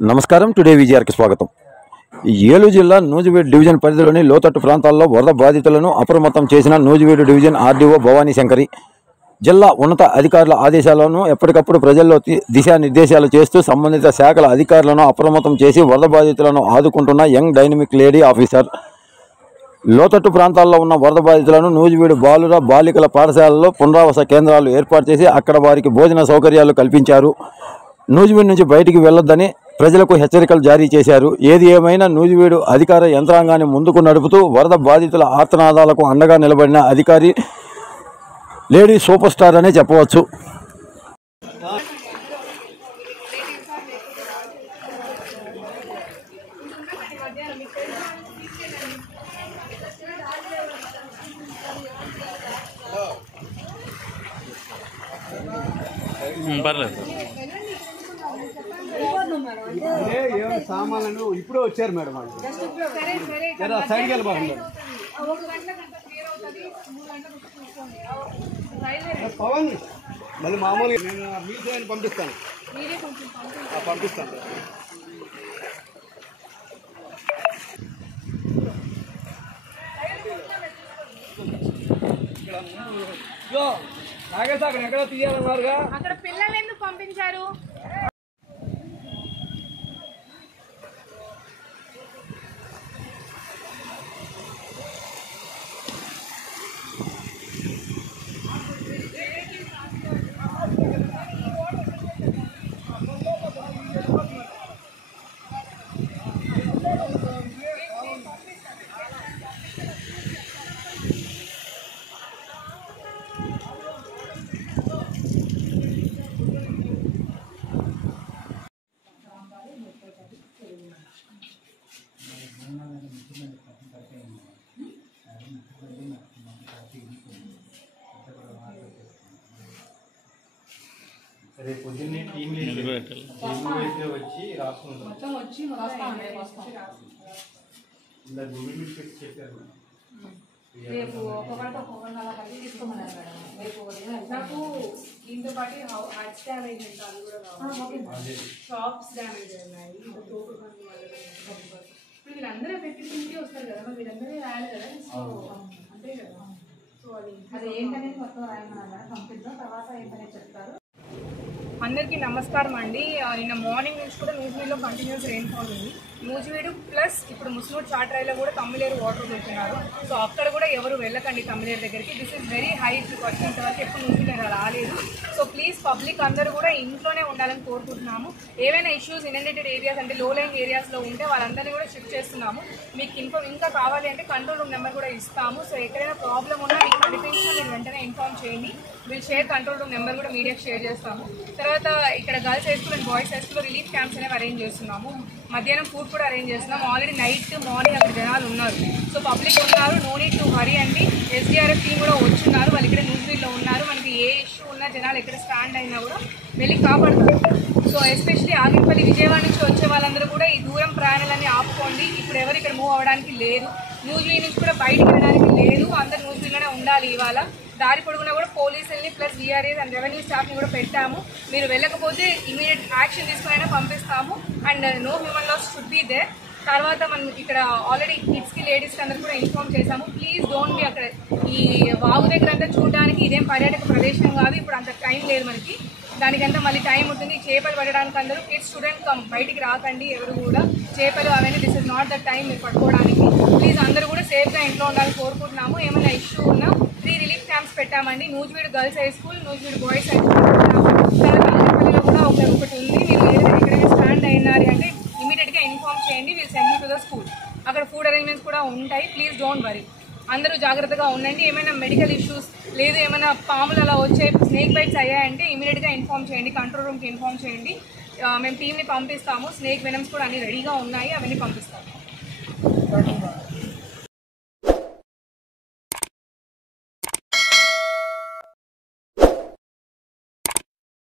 నమస్కారం. టుడే విజయార్కి స్వాగతం. ఏలూరు జిల్లా నూజివీడు డివిజన్ పరిధిలోని లోతట్టు ప్రాంతాల్లో వరద బాధితులను అప్రమత్తం చేసిన నూజివీడు డివిజన్ ఆర్డీఓ భవానీ శంకరి జిల్లా ఉన్నత అధికారుల ఆదేశాలను ఎప్పటికప్పుడు ప్రజల్లో దిశానిర్దేశాలు చేస్తూ సంబంధిత శాఖల అధికారులను అప్రమత్తం చేసి వరద బాధితులను ఆదుకుంటున్న యంగ్ డైనమిక్ లేడీ ఆఫీసర్. లోతట్టు ప్రాంతాల్లో ఉన్న వరద బాధితులను నూజివీడు బాలుర బాలికల పాఠశాలలో పునరావాస కేంద్రాలు ఏర్పాటు చేసి అక్కడ వారికి భోజన సౌకర్యాలు కల్పించారు. నూజివీడు నుంచి బయటికి వెళ్లొద్దని ప్రజలకు హెచ్చరికలు జారీ చేశారు. ఏది ఏమైనా నూజివీడు అధికార యంత్రాంగాన్ని ముందుకు నడుపుతూ వరద బాధితుల ఆర్తనాదాలకు అండగా నిలబడిన అధికారి లేడీ సూపర్ స్టార్ అనే చెప్పవచ్చు. సామాన్లు ఇప్పుడే వచ్చారు మేడం వాళ్ళు సైడ్కి వెళ్ళిపోతున్నారు. పవన్ మళ్ళీ మామూలుగా నేను మీతో పంపిస్తాను. నాగేశ్ అక్కడ ఎక్కడ తీయాలన్నారుగా, అక్కడ పిల్లలు ఎందుకు పంపించారు? రేపు పొద్దున్నే టీం వచ్చి రాసుకుంటాం. ఇలా గూగుల్ మీట్ పెట్టి చెప్పారు. రేపు ఒక్కొక్కటి అలా కలిసి తీసుకోమన్నారు మేడం. రేపు నాకు దీంతో పాటు హౌస్ డ్యామేజ్ అది కూడా కావాలి, షాప్స్ డ్యామేజ్ ఉన్నాయి. ఇప్పుడు వీళ్ళందరూ ఎఫెక్టివిటీ వస్తారు కదా, మరి వీళ్ళందరూ రాయాలి కదా. సో అంతే కదా. సో అది ఏంటనేది మొత్తం రాయమన్నారు. పంపిద్దాం, తర్వాత ఏంటనేది చెప్తారు. అందరికీ నమస్కారం అండి. నిన్న మార్నింగ్ నుంచి కూడా నూజివీడులో కంటిన్యూస్ రెయిన్ఫాల్ ఉంది. నూజివీడు ప్లస్ ఇప్పుడు ముస్నూర్ చాట్రాయిలో కూడా తమ్మిలేరు వాటర్ పెడుతున్నారు. సో అక్కడ కూడా ఎవరు వెళ్ళకండి తమ్మిలేరు దగ్గరికి. This is very high. వచ్చినంత వరకు ఎప్పుడు నూజివీడు రాలేదు. సో ప్లీజ్ పబ్లిక్ అందరూ కూడా ఇంట్లోనే ఉండాలని కోరుకుంటున్నాము. ఏవైనా ఇష్యూస్ ఇనెండేటెడ్ ఏరియాస్ అంటే లో లైన్ ఏరియాస్లో ఉంటే వాళ్ళందరినీ కూడా షిఫ్ట్ చేస్తున్నాము. మీకు ఇంకా కావాలి అంటే కంట్రోల్ రూమ్ నెంబర్ కూడా ఇస్తాము. సో ఎక్కడైనా ప్రాబ్లం ఉన్నా మీకు కనిపించినా మీరు వెంటనే ఇన్ఫార్మ్ చేయండి. వీళ్ళు షేర్ కంట్రోల్ రూమ్ నెంబర్ కూడా మీడియాకి షేర్ చేస్తాము. తర్వాత ఇక్కడ girls high school and boys high స్కూల్లో రిలీఫ్ క్యాంప్స్ అనేవి అరేంజ్ చేస్తున్నాము. మధ్యాహ్నం ఫుడ్ కూడా అరేంజ్ చేస్తున్నాము. ఆల్రెడీ నైట్ మార్నింగ్ అక్కడ జనాలు ఉన్నారు. సో పబ్లిక్ ఉన్నారు, నో నీడ్ టు హరీ అండి. ఎస్డీఆర్ఎఫ్ టీం కూడా వచ్చున్నారు. వాళ్ళు ఇక్కడ నూజివీడులో ఉన్నారు. మనకి ఏ ఇష్యూ ఉన్నా జనాలు ఎక్కడ స్టాండ్ అయినా కూడా వెళ్ళి కాపాడుతారు. సో ఎస్పెషలీ ఆగిరిపల్లి విజయవాడ నుంచి వచ్చే వాళ్ళందరూ కూడా ఈ దూరం ప్రయాణాలన్నీ ఆపుకోండి. ఇప్పుడు ఎవరు ఇక్కడ మూవ్ అవ్వడానికి లేదు. నూజివీడు నుంచి కూడా బయటికి వెళ్ళడానికి లేదు. అందరు నూజివీడులోనే ఉండాలి. ఇవాళ దారి పొడుగునా కూడా పోలీసుల్ని ప్లస్ డిఆర్ఏస్ అండ్ రెవెన్యూ స్టాఫ్ని కూడా పెట్టాము. మీరు వెళ్ళకపోతే ఇమీడియట్ యాక్షన్ తీసుకునైనా పంపిస్తాము. And no human loss should be there. తర్వాత మనం ఇక్కడ ఆల్రెడీ కిడ్స్కి లేడీస్కి అందరూ కూడా ఇన్ఫార్మ్ చేశాము. ప్లీజ్ డోంట్ బి అక్కడ ఈ వాగు దగ్గర అంతా చూడడానికి ఇదేం పర్యాటక ప్రదేశం కాదు. ఇప్పుడు అంత టైం లేదు మనకి. దానికంతా మళ్ళీ టైం ఉంటుంది. చేపలు పట్టడానికి అందరూ కిడ్స్ స్టూడెంట్ బయటికి రాకండి ఎవరు కూడా. చేపలు అవన్నీ this is not the time మీరు పట్టుకోవడానికి. ప్లీజ్ అందరూ కూడా సేఫ్గా ఇంట్లో ఉండాలని కోరుకుంటున్నాము. ఏమైనా ఇష్యూ ఉన్నా 3 రిలీఫ్ క్యాంప్స్ పెట్టామండి. Nuzvid girls high school, Nuzvid boys high school పెట్టాము. తర్వాత ఆంధ్రపల్లిలో కూడా ఒకటి ఉంది. మీరు ఎక్కడైనా స్టాండ్ అయినారు అంటే ఇమీడియట్గా ఇన్ఫార్మ్ చేయండి. Wheel send you to the school. అక్కడ ఫుడ్ అరేంజ్మెంట్స్ కూడా ఉంటాయి. Please don't worry. అందరూ జాగ్రత్తగా ఉండండి. ఏమైనా మెడికల్ ఇష్యూస్ లేదు, ఏమైనా పాములు అలా వచ్చే స్నేక్ బైట్స్ అయ్యాయంటే ఇమీడియట్గా ఇన్ఫార్మ్ చేయండి. కంట్రోల్ రూమ్కి ఇన్ఫార్మ్ చేయండి. మేము టీంని పంపిస్తాము. స్నేక్ వెనమ్స్ కూడా అన్ని రెడీగా ఉన్నాయి, అవన్నీ పంపిస్తాము.